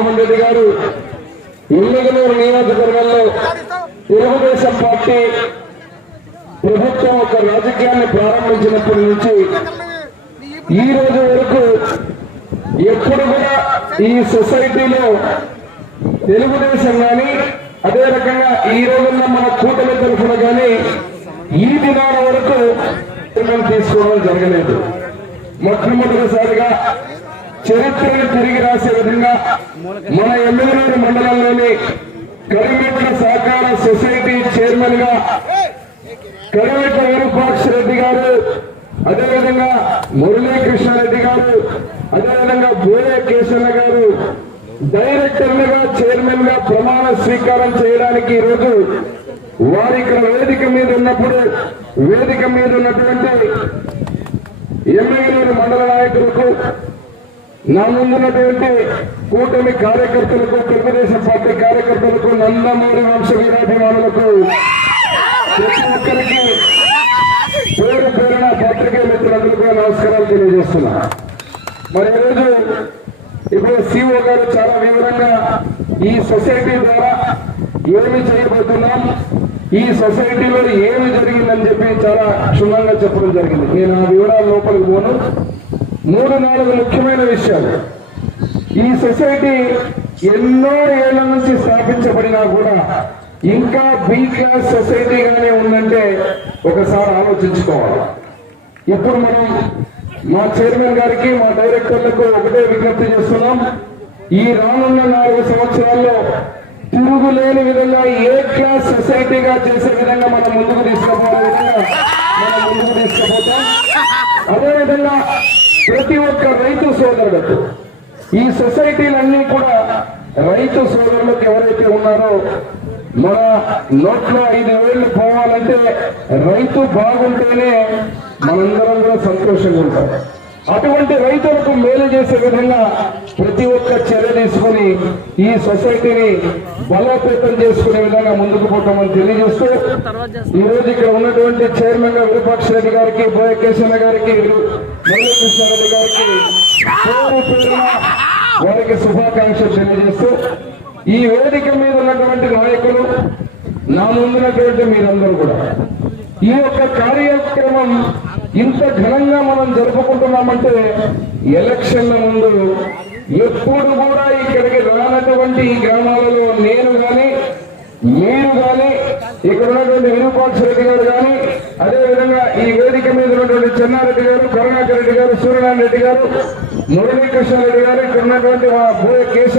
జగన్మోహన్ రెడ్డి గారు ఎమ్మిగనూరు నియోజకవర్గంలో తెలుగుదేశం పార్టీ ప్రభుత్వం ఒక రాజకీయాన్ని ప్రారంభించినప్పటి నుంచి ఈ రోజు వరకు ఎప్పుడు కూడా ఈ సొసైటీలో తెలుగుదేశం కానీ అదే రకంగా ఈ రోజున్న మన కూటమి తరఫున కానీ ఈ దినాల వరకు తీసుకోవడం జరగలేదు. మొట్టమొదటిసారిగా చరిత్రను తిరిగి రాసే విధంగా మన ఎమ్మెల్యేలు మండలంలోని కడిమెట్ల సహకార సొసైటీ చైర్మన్ గా కడిమెట్ల విరూపాక్ష రెడ్డి గారు, అదేవిధంగా మురళీకృష్ణారెడ్డి గారు, అదేవిధంగా బోయ కేశన్న గారు డైరెక్టర్లుగా చైర్మన్ గా ప్రమాణ స్వీకారం చేయడానికి ఈరోజు వారి ఇక్కడ వేదిక మీద ఉన్నప్పుడు వేదిక మీద ఉన్నటువంటి ఎమ్మెల్యేలు మండల నాయకులకు, నా ముందున్నటువంటి కూటమి కార్యకర్తలకు, తెలుగుదేశం పార్టీ కార్యకర్తలకు, నందమూరి వంశ వీరాభిమానులకు ప్రతి ఒక్కరికి పేరు పేరున పత్రికా మిత్రులందరికీ నమస్కారాలు తెలియజేస్తున్నా. మరి ఈరోజు ఇప్పుడు సిఓ గారు చాలా వివరంగా ఈ సొసైటీ ద్వారా ఏమి చేయబోతున్నాం, ఈ సొసైటీలో ఏమి జరిగిందని చెప్పి చాలా క్షుణ్ణంగా చెప్పడం జరిగింది. నేను ఆ వివరాల లోపలికి పోను. 3-4 ముఖ్యమైన విషయాలు. ఈ సొసైటీ ఎన్నో ఏళ్ల నుంచి స్థాపించబడినా కూడా ఇంకా బి క్లాస్ సొసైటీగానే ఉందంటే ఒకసారి ఆలోచించుకోవాలి. ఇప్పుడు మనం మా చైర్మన్ గారికి, మా డైరెక్టర్లకు ఒకటే విజ్ఞప్తి చేస్తున్నాం. ఈ రానున్న 4 సంవత్సరాల్లో తిరుగులేని విధంగా ఏ క్లాస్ సొసైటీగా చేసే విధంగా మనం ముందుకు తీసుకుపోతాం. అదేవిధంగా ప్రతి ఒక్క రైతు సోదరులకు ఈ సొసైటీలన్నీ కూడా రైతు సోదరులకు ఎవరైతే ఉన్నారో మన నోట్లో 5 వేళ్లు పోవాలంటే రైతు బాగుంటేనే మనందరం కూడా సంతోషంగా ఉంటాం. అటువంటి రైతులకు మేలు చేసే విధంగా ప్రతి ఒక్క చర్య తీసుకుని ఈ సొసైటీని బలోపేతం చేసుకునే విధంగా ముందుకు పోతామని తెలియజేస్తూ ఈ రోజు ఇక్కడ ఉన్నటువంటి చైర్మన్ గా విరూపాక్ష రెడ్డి గారికి, బోయ కేశన్న గారికి, మురళీకృష్ణారెడ్డి గారికి వారికి శుభాకాంక్షలు తెలియజేస్తూ ఈ వేదిక మీద ఉన్నటువంటి నాయకులు, నా ముందున్నటువంటి మీరందరూ కూడా ఈ యొక్క కార్యక్రమం ఇంత ఘనంగా మనం జరుపుకుంటున్నామంటే ఎలక్షన్ల ముందు ఎప్పుడు కూడా ఇక్కడికి రానటువంటి ఈ గ్రామాలలో నేను కానీ, మీరు కానీ, ఇక్కడ ఉన్నటువంటి విరూపాక్ష రెడ్డి గారు కానీ, అదేవిధంగా ఈ వేదిక మీద ఉన్నటువంటి చెన్నారెడ్డి గారు, కరుణాకర్ రెడ్డి గారు, సూర్యనారాయణ రెడ్డి గారు, మురళీకృష్ణారెడ్డి గారు, ఇక్కడ ఉన్నటువంటి బోయ కేశవ